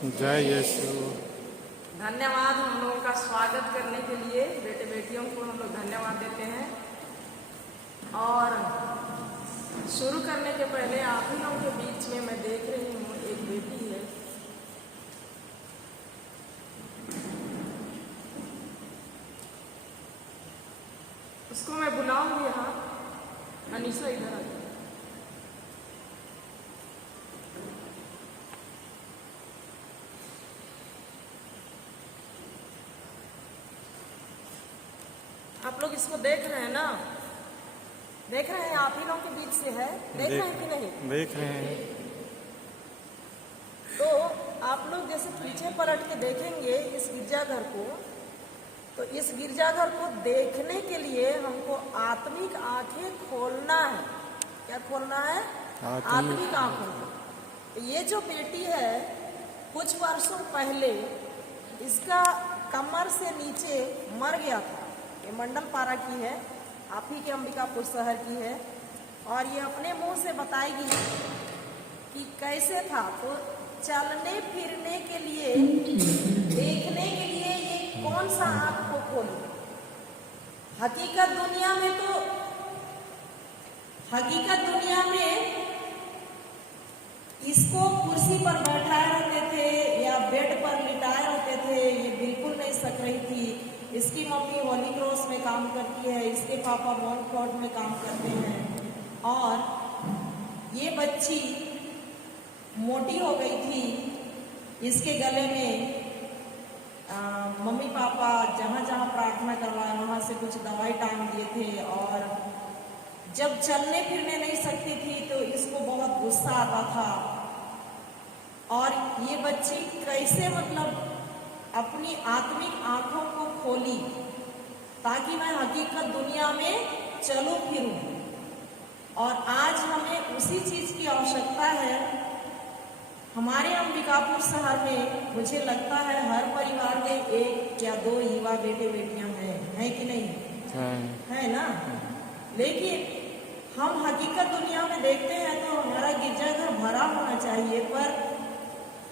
जय यीशु। धन्यवाद हम लोगों का स्वागत करने के लिए। बेटे बेटियों को हम लोग धन्यवाद देते हैं। और शुरू करने के पहले आप ही लोगों के बीच में मैं देख रही हूँ एक बेटी है। उसको मैं बुलाऊंगी यहाँ। अनीसा इधर आ जाओ। आप लोग इसको देख रहे हैं ना? देख रहे हैं? आप ही लोगों के बीच से है। देख रहे हैं कि नहीं? देख रहे हैं। तो आप लोग जैसे पीछे पलट के देखेंगे इस गिरजाघर को, तो इस गिरजाघर को देखने के लिए हमको आत्मिक आंखें खोलना है। क्या खोलना है? आत्मिक आंखों को। ये जो बेटी है, कुछ वर्षों पहले इसका कमर से नीचे मर गया था। ये मंडलपारा की है, आप ही के अंबिकापुर शहर की है। और ये अपने मुंह से बताएगी कि कैसे था। तो चलने फिरने के लिए, देखने के लिए ये कौन सा आंख को खोली। हकीकत दुनिया में इसको कुर्सी पर बैठाए रहते थे या बेड पर लिटाए रहते थे। ये बिल्कुल नहीं सक रही थी। इसकी मम्मी होली क्रॉस में काम करती है, इसके पापा मॉन्ट में काम करते हैं। और ये बच्ची मोटी हो गई थी। इसके गले में मम्मी पापा जहाँ जहाँ प्रार्थना करवाए वहाँ से कुछ दवाई टांग दिए थे। और जब चलने फिरने नहीं सकती थी तो इसको बहुत गुस्सा आता था। और ये बच्ची कैसे मतलब अपनी आत्मिक आंखों को खोली ताकि मैं हकीकत दुनिया में चलूं फिरूं। और आज हमें उसी चीज की आवश्यकता है। हमारे अंबिकापुर शहर में मुझे लगता है हर परिवार में एक या दो युवा बेटे बेटियां हैं कि नहीं? है ना? लेकिन हम हकीकत दुनिया में देखते हैं तो हमारा गिरजाघर भरा होना चाहिए, पर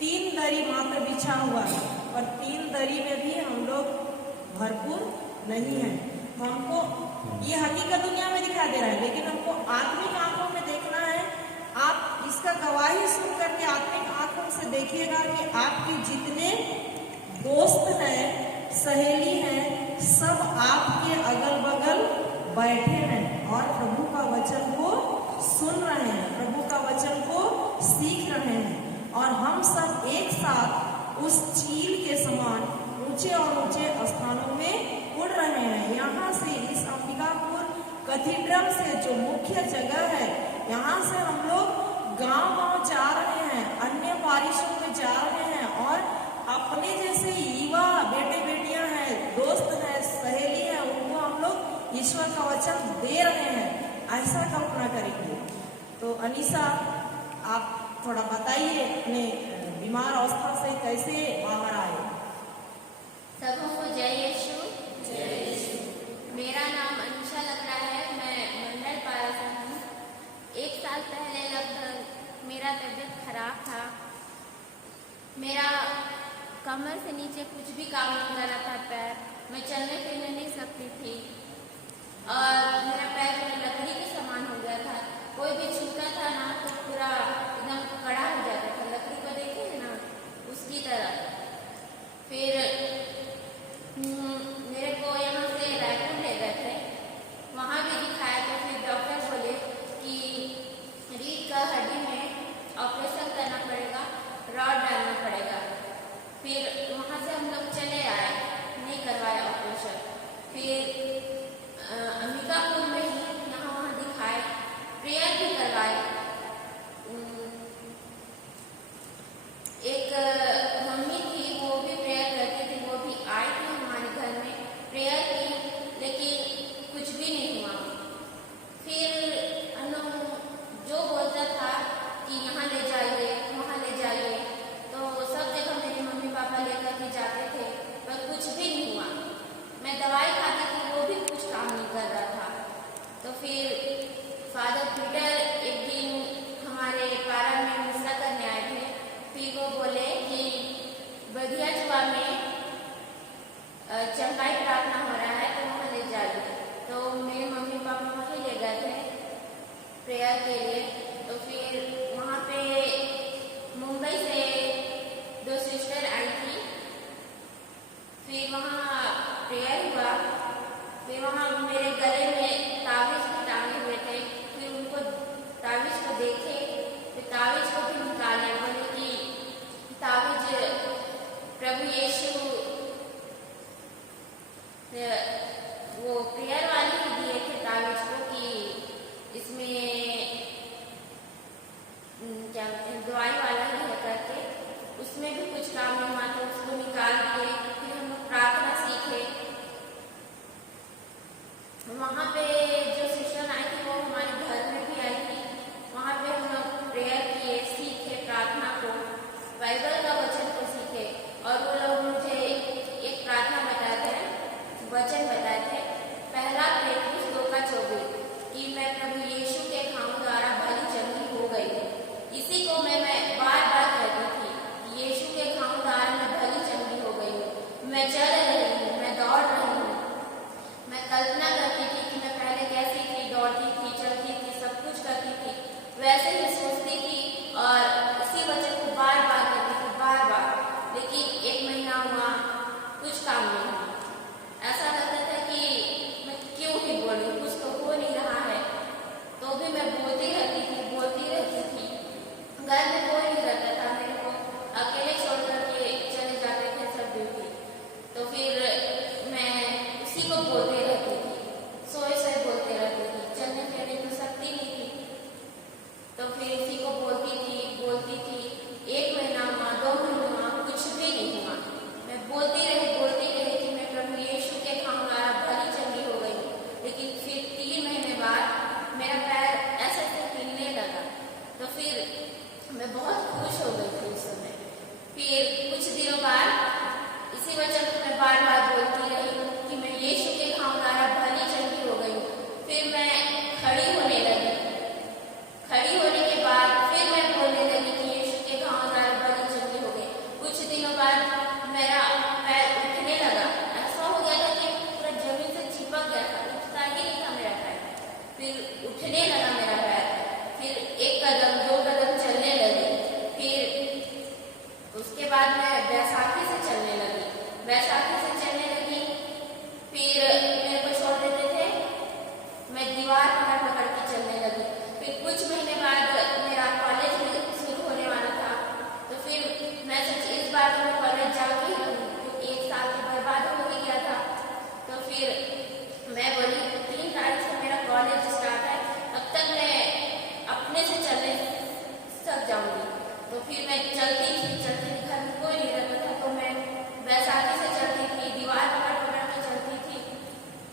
3 दरी मात्र बिछा हुआ है। पर 3 दरी में भी हम लोग भरपूर नहीं है। हमको ये हकीकत दुनिया में दिखाई दे रहा है, लेकिन हमको आत्मिक आंखों में देखना है। आप इसका गवाही सुन करके आत्मिक आंखों से देखिएगा कि आपके जितने दोस्त हैं, सहेली हैं, सब आपके अगल बगल बैठे हैं और प्रभु का वचन को सुन रहे हैं, प्रभु का वचन को सीख रहे हैं। और हम सब एक साथ उस चील के समान ऊंचे और ऊंचे स्थानों में उड़ रहे हैं। यहाँ से इस अंबिकापुर कैथेड्रल से जो मुख्य जगह है, यहाँ से हम लोग गांव-गांव जा रहे हैं, अन्य बारिशों में जा रहे हैं। और अपने जैसे युवा बेटे बेटियां हैं, दोस्त हैं, सहेली हैं, उनको हम लोग ईश्वर का वचन दे रहे हैं। ऐसा कल्पना करेंगे। तो अनीसा, आप थोड़ा बताइए अपने बीमार अवस्था से कैसे बाहर आए। सबों को जय यीशु। जय यीशु। मेरा नाम अनीसा लग रहा है। मैं मंडलपारा से हूँ। 1 साल पहले लगभग मेरा तबीयत खराब था। मेरा कमर से नीचे कुछ भी काम नहीं कर रहा था। पैर मैं चलने फिरने नहीं सकती थी और मेरा पैर में लकड़ी के समान हो गया था। कोई भी छूता था ना तो पूरा एकदम कड़ा हो जाता था। लकड़ी को देखे है ना, उसकी तरह। फिर मेरे को यहाँ से रायपुर ले गए थे, वहाँ भी दिखाया। तो फिर डॉक्टर बोले कि रीढ़ का हड्डी में ऑपरेशन करना पड़ेगा, रॉड डालना पड़ेगा। फिर वहाँ से हम लोग चले आए, नहीं करवाया ऑपरेशन। फिर अंबिकापुर में ही यहाँ वहाँ दिखाए, प्रेयर भी करवाए। एक मम्मी थी, वो भी प्रेयर करती थी, वो भी आई थी हमारे घर में, प्रेयर की, लेकिन कुछ भी नहीं हुआ। फिर जो बोलता था कि यहाँ ले जाइए, वहाँ ले जाइए, तो सब जगह मेरे मम्मी पापा लेकर के जाते थे, पर कुछ भी नहीं हुआ। मैं दवाई खाती थी, वो भी कुछ काम नहीं कर रहा था। तो फिर फादर पीटर एक दिन हमारे पारा में मिसरा करने आए थे। फिर वो बोले कि चंगाई प्रार्थना हो रहा है तो वहाँ ले जाइए। तो मेरे मम्मी पापा वहीं ले गए थे प्रेयर के लिए। तो फिर वहाँ पे मुंबई से 2 सिस्टर आई थी। फिर वहाँ प्रेयर हुआ। फिर वहाँ मेरे गले में ताबीज भी टांगे हुए थे। फिर उनको ताबीज को देखे, फिर ताबीज को भी निकाले, बोले कि ताबीज प्रभु यीशु वो प्रेयर वाले ही दिए थे ताबीज को कि इसमें क्या बोलते हैं दवाई वाला ही है करके। उसमें भी कुछ काम नहीं हुआ तो उसको निकाल दिए। फिर हम लोग प्रार्थना सीखे। वहाँ पे जो सिस्टर आई थी वो हमारे घर में भी आई थी। वहाँ पे हम लोग प्रेयर किए, सीखे प्रार्थना को, बाइबल का वचन को सीखे। और वो लोग मुझे एक प्रार्थना बताए थे, वचन बताए थे, पहला पेट्रुस 2:24 कि मैं प्रभु यीशु के खाम द्वारा भली चंगी हो गई। इसी को मैं बार बार कहती थी कि यीशु के खाम द्वारा मैं भली चंगी हो गई हूँ। मैं चल रही हूँ, मैं दौड़ रही हूँ। मैं कल्पना करती थी कि मैं पहले कैसी थी, दौड़ती थी, चलती थी, सब कुछ करती थी, वैसे ही सोचती थी और इसी वचन को बार बार करती थी, बार बार। लेकिन 1 महीना हुआ, कुछ काम नहीं हुआ। ऐसा लगता था कि मैं क्यों ही बोलूं, कुछ तो हो नहीं रहा है। तो भी मैं बोलती रहती थी, बोलती रहती थी। घर में कोई नहीं रहता था, मेरे को अकेले छोड़ करके चले जाते थे सब ड्यूटी। तो फिर मैं उसी को बोलते रहती थी, सोए सोए बोलते रहती थी, चलने फिरने की शक्ति नहीं थी। तो फिर इसी को बोलती थी, बोलती थी। 1 महीना हुआ, 2 महीने हुआ, कुछ भी नहीं हुआ। मैं बोलती रही कि मैं प्रभु यीशु के खाम द्वारा भली चंगी हो गई। लेकिन फिर 3 महीने बाद मेरा पैर ऐसे हिलने लगा। तो फिर मैं बहुत खुश हो गई थी उस समय। फिर कुछ दिनों बाद इसी वचन को मैं बार बार बोलती रही कि मैं यीशु के खाम द्वारा भली चंगी हो गई। फिर मैं खड़ी होने लगी। खड़ी होने के बाद फिर मैं बोलने लगी कि यीशु के खाम द्वारा भली चंगी हो गई। कुछ दिनों बाद मेरा पैर उठने लगा। ऐसा हो गया था कि पूरा जमीन से चिपक गया था, उठता ही नहीं था मेरा पैर। फिर उठने लगा मेरा पैर। फिर 1 कदम, 2 कदम चलने लगी। फिर उसके बाद मैं बैसाखी से चलने लगी। बैसाखी से चलने लगी। फिर मेरे को छोड़ देते थे, मैं दीवार पकड़ के चलने लगी। फिर कुछ महीने बाद मेरा कॉलेज में शुरू होने वाला था। तो फिर मैं सोची इस बार तो मैं कॉलेज जाके ही रहूँ, क्योंकि 1 साल तो बर्बाद हो ही गया था। तो फिर मैं बोली 3 तारीख से मेरा कॉलेज स्टार्ट है, तब तक मैं अपने से चलने सक जाऊंगी। तो फिर मैं चलती थी, घर में कोई नहीं रहता था। तो मैं बैसाखी से चलती थी, दीवार पकड़ के चलती थी।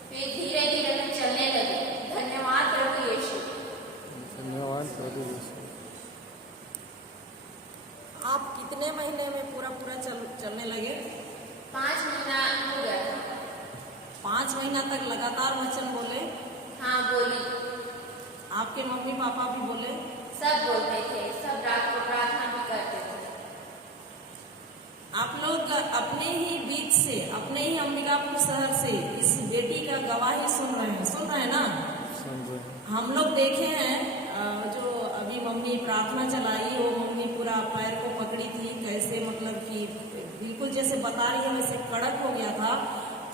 फिर धीरे धीरे मैं चलने लगी। धन्यवाद प्रभु यीशु। धन्यवाद प्रभु यीशु। आप कितने महीने में पूरा चलने लगे? 5 महीना हो गया था। 5 महीना तक लगातार वचन बोले? हाँ, बोली। आपके मम्मी पापा भी बोले? सब बोलते थे, सब रात को प्रार्थना भी करते थे। आप लोग अपने ही बीच से, अपने ही अंबिकापुर शहर से इस बेटी का गवाही सुन रहे हैं ना? हम लोग देखे हैं जो अभी मम्मी प्रार्थना चलाई, वो मम्मी पूरा पैर को पकड़ी थी, कैसे मतलब कि बिल्कुल जैसे बता रही है वैसे कड़क हो गया था,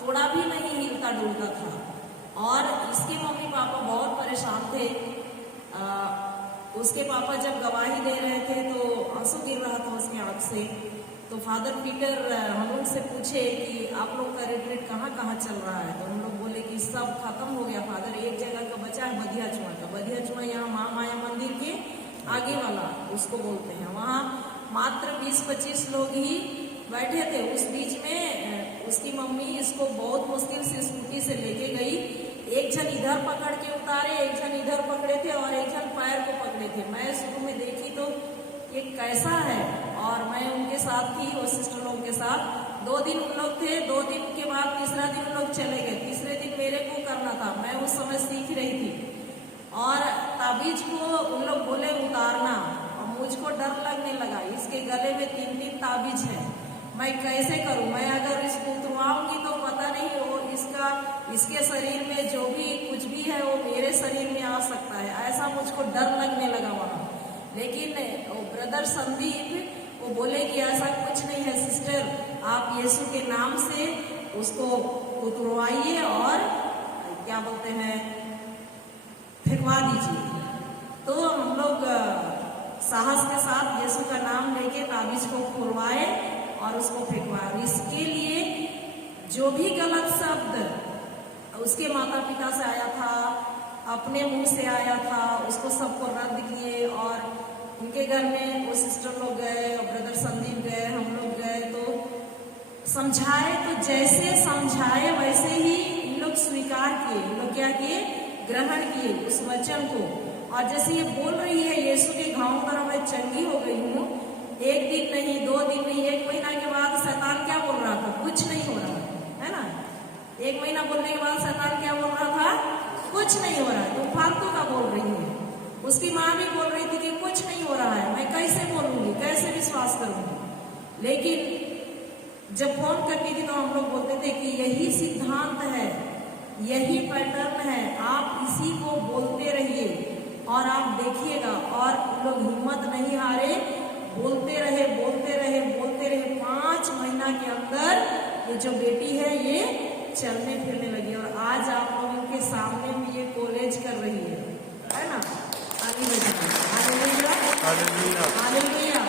थोड़ा भी नहीं हिलता डुलता था। और इसके मम्मी पापा बहुत परेशान थे। उसके पापा जब गवाही दे रहे थे तो आंसू गिर रहा था उसकी आंख से। तो फादर पीटर हम लोग से पूछे कि आप लोग का रिट्रीट कहाँ कहाँ चल रहा है? तो हम लोग बोले कि सब खत्म हो गया फादर, एक जगह का बचा है बधिया चुआ का। बधिया चुआ यहाँ माँ माया मंदिर के आगे वाला उसको बोलते हैं। वहाँ मात्र 20-25 लोग ही बैठे थे। उस बीच में उसकी मम्मी इसको बहुत मुश्किल से स्कूटी से लेके गई। एक जन इधर पकड़ के उतारे, एक जन इधर पकड़े थे और एक जन पैर को पकड़े थे। मैं शुरू में देखी तो ये कैसा है, और मैं उनके साथ थी, वो सिस्टर लोगों के साथ। 2 दिन उन लोग थे, 2 दिन के बाद तीसरा दिन उन लोग चले गए। तीसरे दिन मेरे को करना था, मैं उस समय सीख रही थी। और ताबीज को उन लोग बोले उतारना, और मुझको डर लगने लगा। इसके गले में 3 ताबीज है मैं कैसे करूं? मैं अगर इसको उतरवाऊंगी तो पता नहीं वो इसके शरीर में जो भी कुछ भी है वो मेरे शरीर में आ सकता है, ऐसा मुझको डर लगने लगा वहां। लेकिन वो ब्रदर संदीप वो बोले कि ऐसा कुछ नहीं है सिस्टर, आप यीशु के नाम से उसको उतरवाइए और क्या बोलते हैं फेंकवा दीजिए। तो हम लोग साहस के साथ यीशु का नाम लेके ताबीज को खुलवाए और उसको फेंकवाए। इसके लिए जो भी गलत शब्द उसके माता पिता से आया था, अपने मुंह से आया था, उसको सबको रद्द किए। और उनके घर में वो सिस्टर लोग गए और ब्रदर संदीप गए, हम लोग गए तो समझाए। तो जैसे समझाए वैसे ही इन लोग स्वीकार किए, इन लोग क्या किए, ग्रहण किए उस वचन को। और जैसे ये बोल रही है यीशु के घावों पर मैं चंगी हो गई हूँ, एक दिन नहीं, 2 दिन नहीं, 1 महीना के बाद शैतान क्या बोल रहा था? कुछ नहीं हो रहा है ना। 1 महीना बोलने के बाद शैतान क्या बोल रहा था? कुछ नहीं हो रहा है, तुम फालतू का बोल रही है। उसकी माँ भी बोल रही थी कि कुछ नहीं हो रहा है, मैं कैसे बोलूंगी, कैसे विश्वास करूंगी। लेकिन जब फोन करती थी तो हम लोग बोलते थे कि यही सिद्धांत है, यही पैटर्न है, आप इसी को बोलते रहिए और आप देखिएगा। और लोग हिम्मत नहीं हारे, बोलते रहे बोलते रहे बोलते रहे। 5 महीना के अंदर ये जो बेटी है ये चलने फिरने लगी और आज आप लोगों के सामने भी ये कॉलेज कर रही है ना। हालेलुया।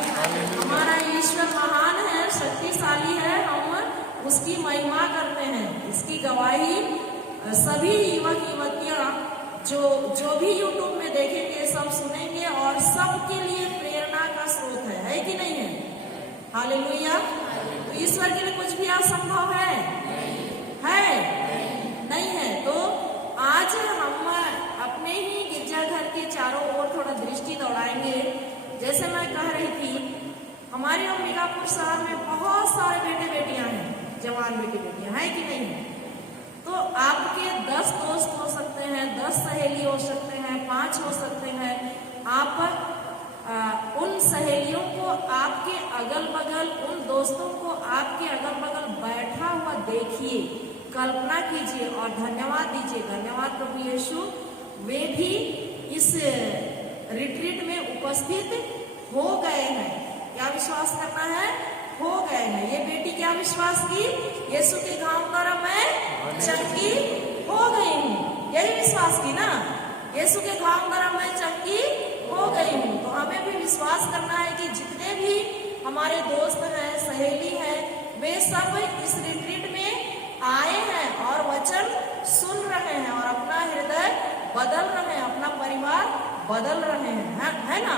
हमारा ईश्वर महान है, शक्तिशाली है, हम उसकी महिमा करते हैं। इसकी गवाही सभी युवक युवतियां जो भी यूट्यूब में देखेंगे सब सुनेंगे और सबके लिए प्रेरणा का स्रोत है कि नहीं है? हालेलुया। तो ईश्वर के लिए कुछ भी असंभव है? नहीं है। तो आज हम अपने ही गिरजाघर के चारों ओर थोड़ा दृष्टि दौड़ाएंगे। जैसे मैं कह रही थी, हमारे अंबिकापुर शहर में बहुत सारे बेटे बेटियां हैं, जवान बेटे बेटियां हैं कि नहीं है? तो आपके 10 दोस्त हो सकते हैं, 10 सहेली हो सकते हैं, 5 हो सकते हैं। आप उन सहेलियों को आपके अगल बगल, उन दोस्तों को आपके अगल बगल बैठा हुआ देखिए, कल्पना कीजिए और धन्यवाद दीजिए। धन्यवाद प्रभु यीशु, वे भी इस रिट्रीट में उपस्थित हो गए हैं। क्या विश्वास करना है? हो गए हैं। ये बेटी क्या विश्वास की? यीशु के घाव पर मैं चंगी हो गई हूँ, यही विश्वास की ना। यीशु के घाव पर मैं चंगी हो गई हूँ। तो हमें भी विश्वास करना है कि जितने भी हमारे दोस्त हैं, सहेली हैं, वे सब इस रिट्रीट में आए हैं और वचन सुन रहे हैं और अपना हृदय बदल रहे हैं, अपना परिवार बदल रहे हैं, है ना।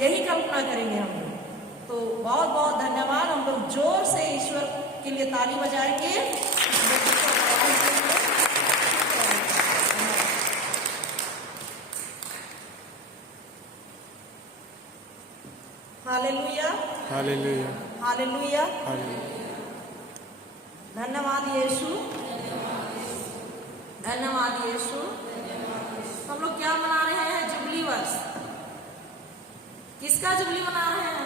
यही कल्पना करेंगे हम लोग। तो बहुत बहुत धन्यवाद। हम लोग जोर से ईश्वर के लिए ताली बजाएंगे। Hallelujah, hallelujah, hallelujah. हालेलुया। धन्यवाद यीशु, धन्यवाद यीशु। हम लोग क्या मना रहे हैं? जुबली वर्ष। किसका जुबली मना रहे हैं?